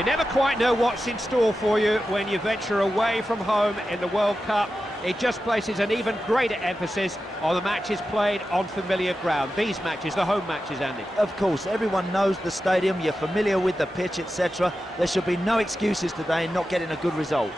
You never quite know what's in store for you when you venture away from home in the World Cup. It just places an even greater emphasis on the matches played on familiar ground. These matches, the home matches, Andy. Of course, everyone knows the stadium, you're familiar with the pitch, etc. There should be no excuses today in not getting a good result.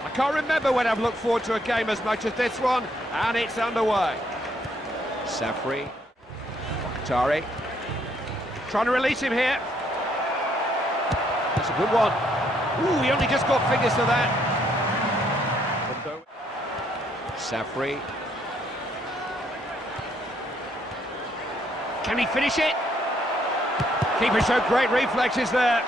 I can't remember when I've looked forward to a game as much as this one, and it's underway. Safri, Tari, trying to release him here. That's a good one. Ooh, he only just got fingers to that. Safri. Can he finish it? Keeper showed great reflexes there.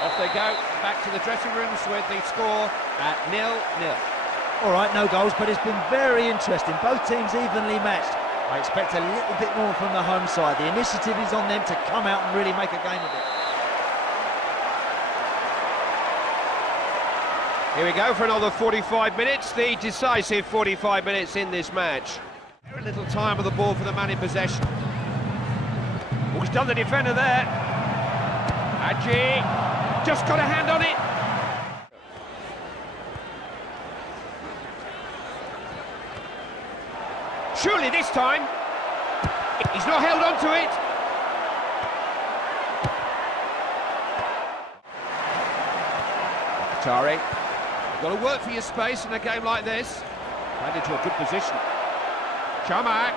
Off they go, back to the dressing rooms with the score at 0-0. All right, no goals, but it's been very interesting. Both teams evenly matched. I expect a little bit more from the home side. The initiative is on them to come out and really make a game of it. Here we go for another 45 minutes, the decisive 45 minutes in this match. Very little time on the ball for the man in possession. Oh, he's done the defender there. Hadji. Just got a hand on it. Surely this time. He's not held on to it. Atari. You've got to work for your space in a game like this. Played into a good position. Chamak.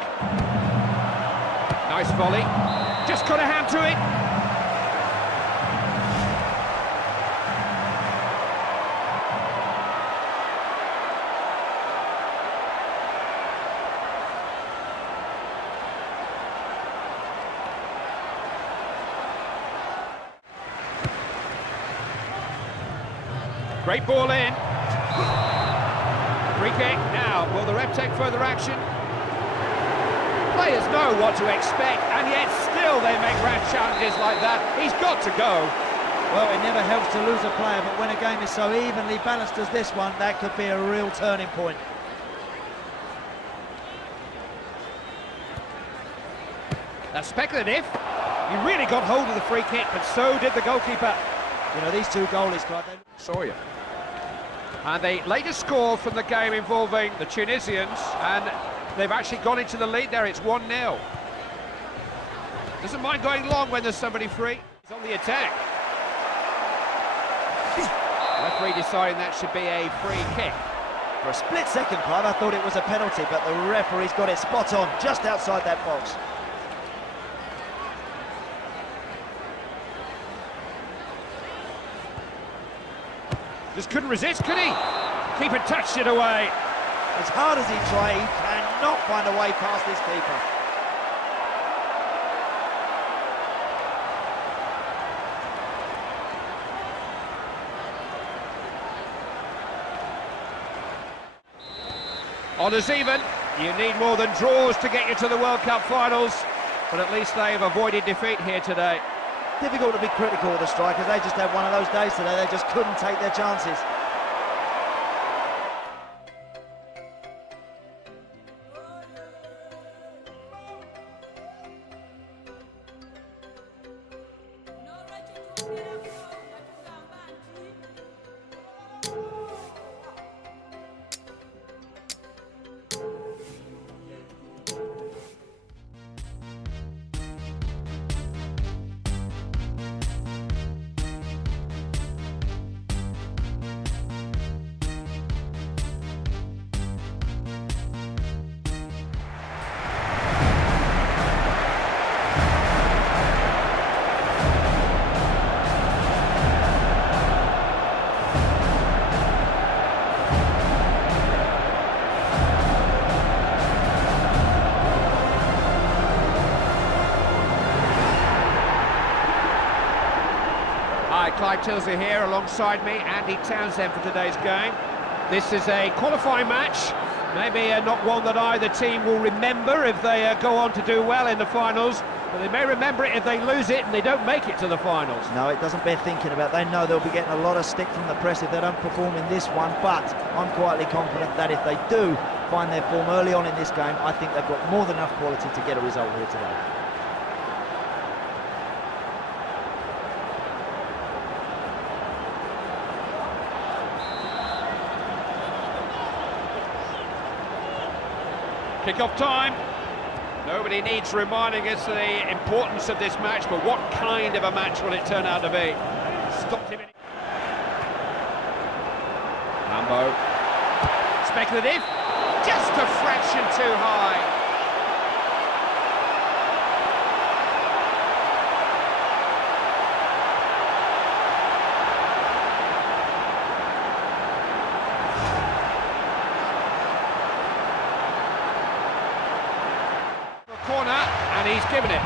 Nice volley. Just got a hand to it. Great ball in. Free kick now. Will the ref take further action? Players know what to expect, and yet still they make rash challenges like that. He's got to go. Well, it never helps to lose a player, but when a game is so evenly balanced as this one, that could be a real turning point. That's speculative. He really got hold of the free kick, but so did the goalkeeper. You know, these two goalies, Clive, Sawyer. And the latest score from the game involving the Tunisians, and they've actually gone into the lead there. It's 1-0. Doesn't mind going long when there's somebody free. He's on the attack. Referee deciding that should be a free kick. For a split second, Clive, I thought it was a penalty, but the referee's got it spot on, just outside that box. Just couldn't resist, could he? Keeper touched it away. As hard as he tried, he cannot find a way past this keeper. Honours even. You need more than draws to get you to the World Cup finals, but at least they've avoided defeat here today. Difficult to be critical of the strikers. They just had one of those days today. They just couldn't take their chances. Clive Tilsley here alongside me, Andy Townsend for today's game. This is a qualifying match, maybe not one that either team will remember if they go on to do well in the finals, but they may remember it if they lose it and they don't make it to the finals. No, it doesn't bear thinking about. They know they'll be getting a lot of stick from the press if they don't perform in this one, but I'm quietly confident that if they do find their form early on in this game, I think they've got more than enough quality to get a result here today. Kick-off time. Nobody needs reminding us of the importance of this match, but what kind of a match will it turn out to be? Stopped him in. Rambo. Speculative. Just a fraction too high. Corner, and he's given it.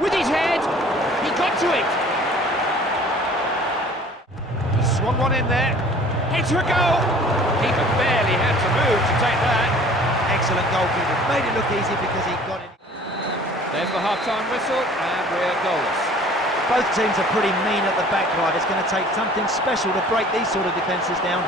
With his head, he got to it. He swung one in there. It's a goal. Keeper barely had to move to take that. Excellent goalkeeper. Made it look easy because he got it. There's the half-time whistle, and we're goalless. Both teams are pretty mean at the back line. It's going to take something special to break these sort of defences down.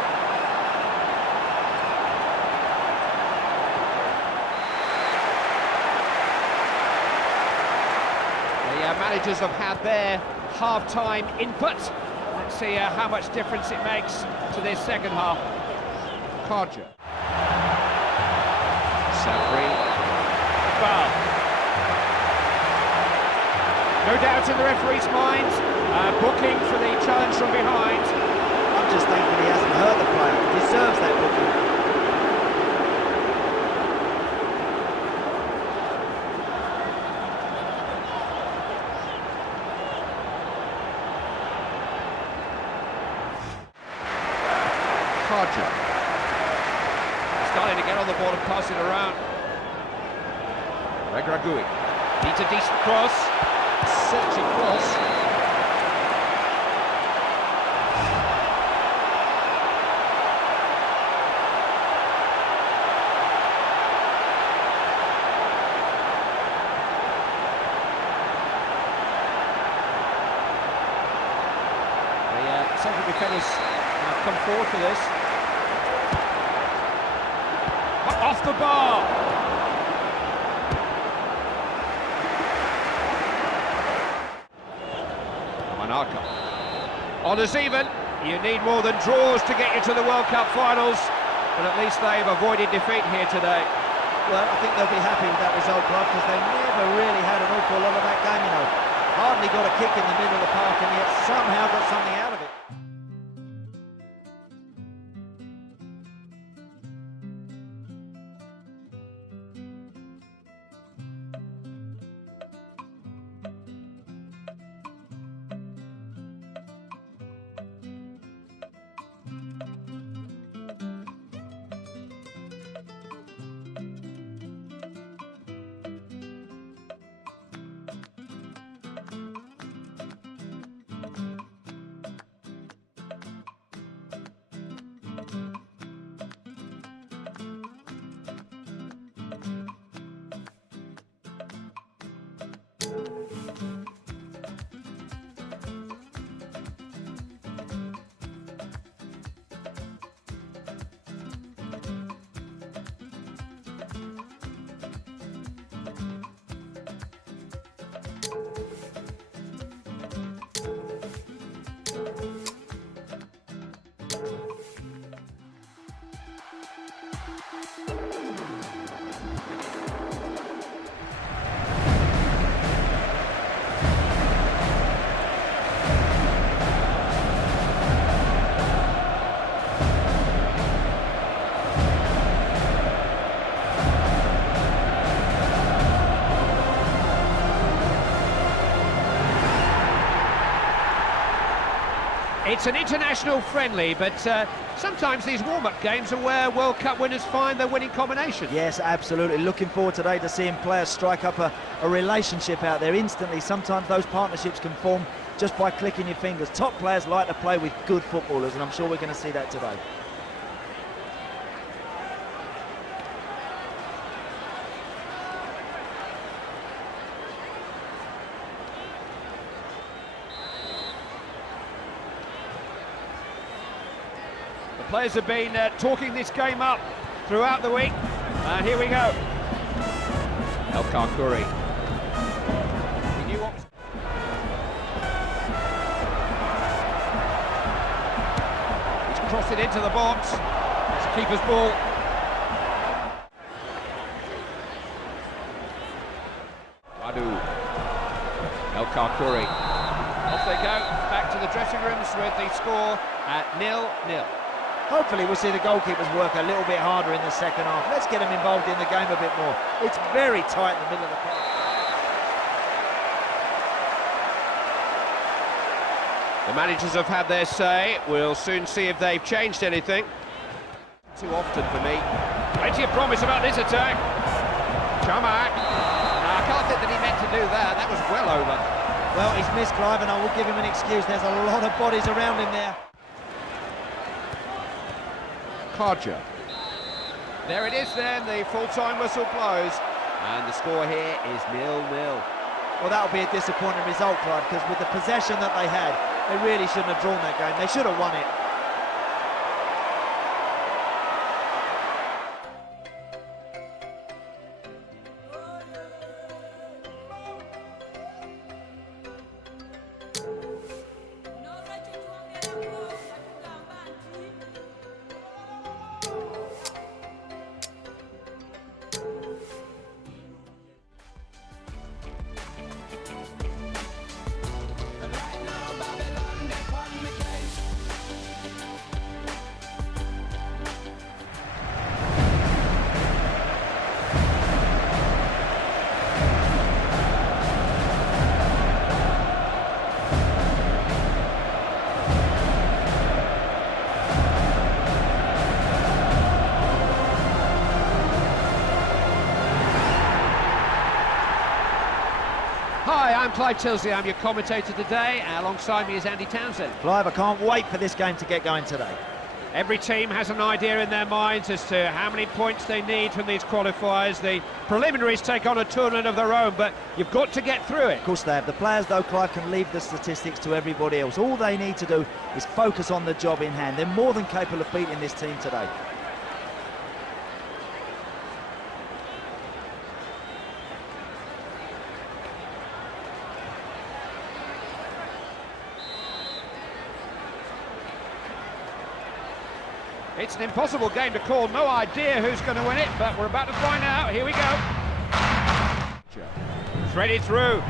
The managers have had their half-time input. Let's see how much difference it makes to this second half. Carja. Safri. Foul. No doubt in the referee's mind, booking for the challenge from behind. I'm just thankful he hasn't hurt the player. He deserves that booking. Carja. Starting to get on the ball and pass it around. Regragui. Needs a decent cross. Searching cross. The central defenders have come forward for this. Off the bar. Honours even. You need more than draws to get you to the World Cup finals, but at least they've avoided defeat here today. Well, I think they'll be happy with that result, Clive, because they never really had an awful lot of that game, you know. Hardly got a kick in the middle of the park, and yet somehow got something out of it. It's an international friendly, but sometimes these warm-up games are where World Cup winners find their winning combination. Yes, absolutely. Looking forward today to seeing players strike up a relationship out there instantly. Sometimes those partnerships can form just by clicking your fingers. Top players like to play with good footballers, and I'm sure we're going to see that today. The players have been talking this game up throughout the week, and here we go. El Karkouri. He knew what was... He's crossed it into the box. It's the keeper's ball. Wadu. El Karkouri. Off they go, back to the dressing rooms with the score at 0-0. Hopefully we'll see the goalkeepers work a little bit harder in the second half. Let's get them involved in the game a bit more. It's very tight in the middle of the park. The managers have had their say. We'll soon see if they've changed anything. Too often for me. Plenty of promise about this attack. Chamak. I can't think that he meant to do that. That was well over. Well, he's missed, Clive, and I will give him an excuse. There's a lot of bodies around him there. Karja. There it is then, the full-time whistle blows, and the score here is 0-0. Well, that'll be a disappointing result, Clive, because with the possession that they had, they really shouldn't have drawn that game. They should have won it. Hi, I'm Clive Tilsley, I'm your commentator today, and alongside me is Andy Townsend. Clive, I can't wait for this game to get going today. Every team has an idea in their minds as to how many points they need from these qualifiers. The preliminaries take on a tournament of their own, but you've got to get through it. Of course they have. The players, though, Clive, can leave the statistics to everybody else. All they need to do is focus on the job in hand. They're more than capable of beating this team today. It's an impossible game to call, no idea who's going to win it, but we're about to find out. Here we go. Threaded through.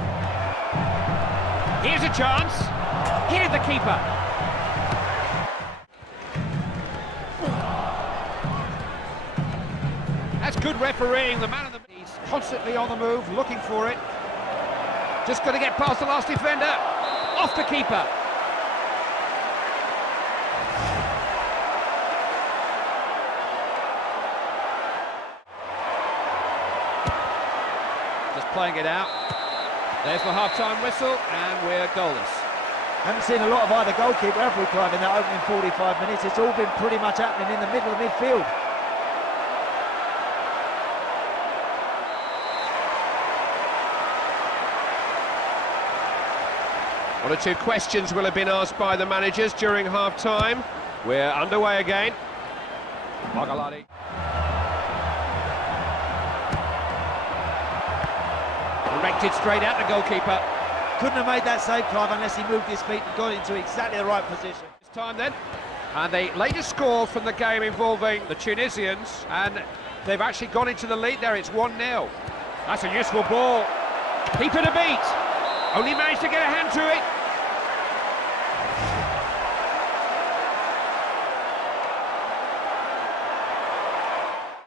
Here's a chance. Here's the keeper. That's good refereeing. The man of the... He's constantly on the move, looking for it. Just got to get past the last defender. Off the keeper. Playing it out. There's the half-time whistle, and we're goalless. Haven't seen a lot of either goalkeeper, have we, Clive, in that opening 45 minutes? It's all been pretty much happening in the middle of midfield. One or two questions will have been asked by the managers during half-time. We're underway again. Magaladi. Directed straight at the goalkeeper. Couldn't have made that save, Clive, unless he moved his feet and got into exactly the right position. This time then, and the latest score from the game involving the Tunisians, and they've actually gone into the lead there. It's 1-0. That's a useful ball. Keeper to beat. Only managed to get a hand to it.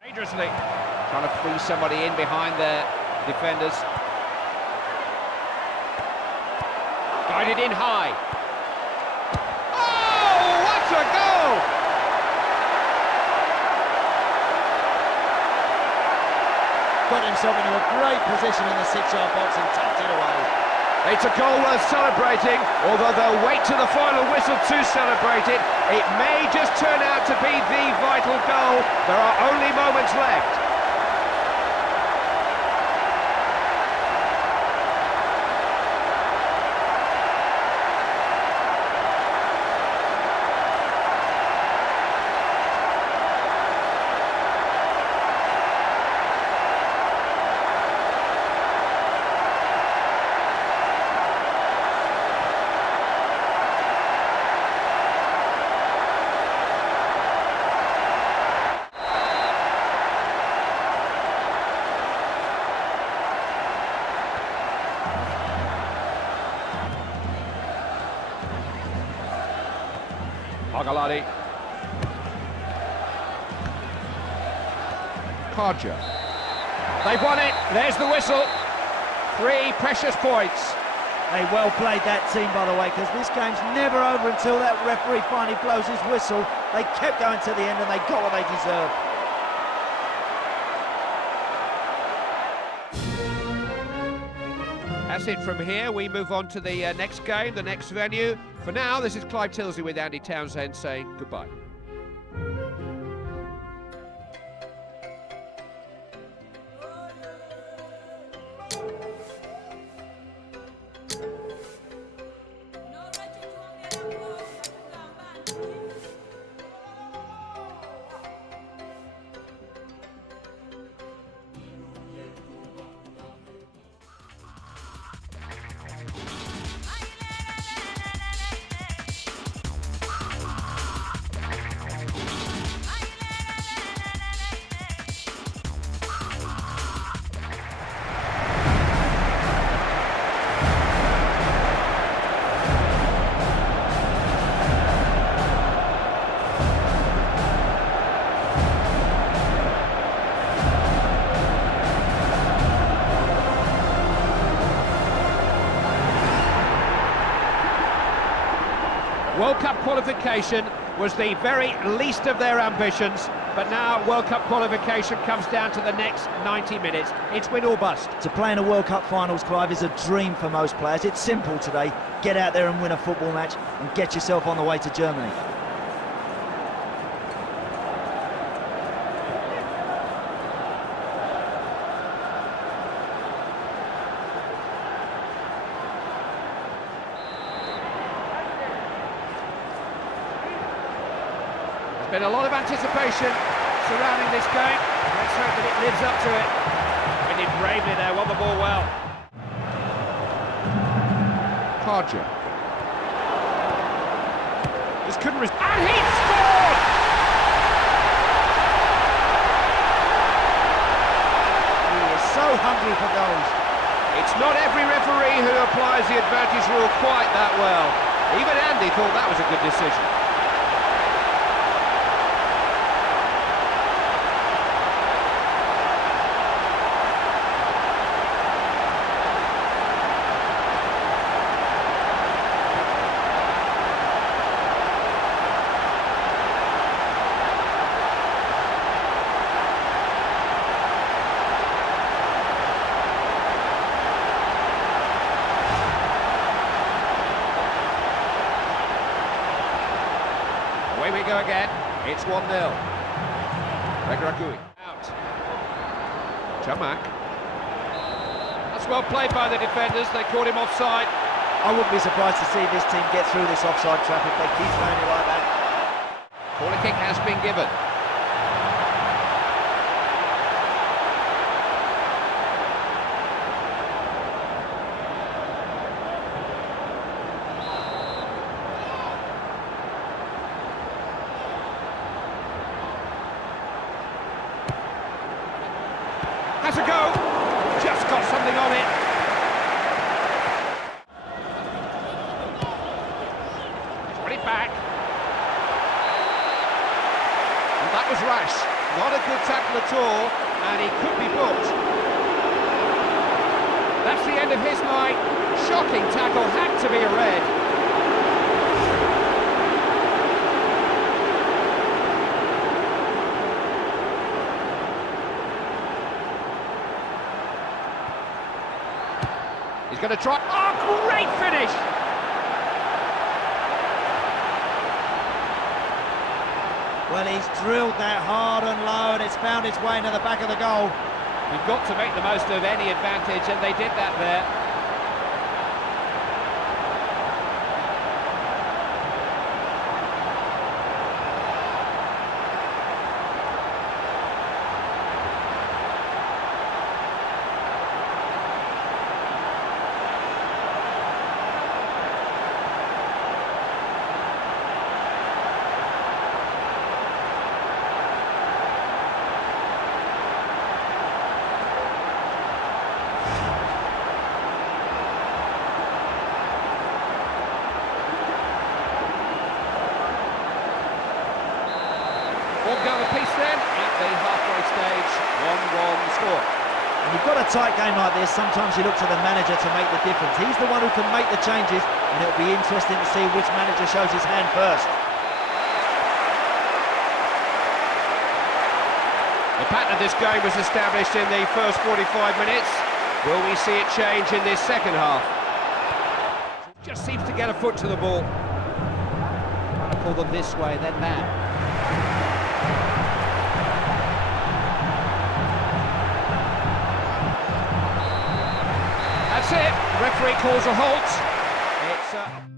Dangerously trying to free somebody in behind their defenders. Guided in high. Oh! to a goal! Got himself into a great position in the 6-yard box and tucked it away. It's a goal worth celebrating, although they'll wait to the final whistle to celebrate it. It may just turn out to be the vital goal. There are only moments left. They've won it, there's the whistle. 3 precious points. They well played that team, by the way, because this game's never over until that referee finally blows his whistle. They kept going to the end and they got what they deserved. That's it from here. We move on to the next game, the next venue. For now, this is Clive Tilsley with Andy Townsend saying goodbye. World Cup qualification was the very least of their ambitions, but now World Cup qualification comes down to the next 90 minutes. It's win or bust. To play in a World Cup finals, Clive, is a dream for most players. It's simple today. Get out there and win a football match and get yourself on the way to Germany. Been a lot of anticipation surrounding this game. Let's hope that it lives up to it. Winning bravely there, won the ball well. Carja. Just couldn't resist. And he scored! He is so hungry for goals. It's not every referee who applies the advantage rule quite that well. Even Andy thought that was a good decision. Away we go again. It's 1-0. Regragui out. Chamak. That's well played by the defenders. They caught him offside. I wouldn't be surprised to see this team get through this offside trap if they keep playing it like that. Corner kick has been given. Has a go, just got something on it. Got it back. And that was rash. Not a good tackle at all, and he could be booked. That's the end of his night. Shocking tackle, had to be a red. He's going to try. Oh, great finish! Well, he's drilled that hard and low, and it's found its way into the back of the goal. You've got to make the most of any advantage, and they did that there. One goal apiece then at the halfway stage, 1-1 score. When you've got a tight game like this, sometimes you look to the manager to make the difference. He's the one who can make the changes, and it'll be interesting to see which manager shows his hand first. The pattern of this game was established in the first 45 minutes. Will we see it change in this second half? Just seems to get a foot to the ball. Trying to pull them this way, then that. That's it. Referee calls a halt. It's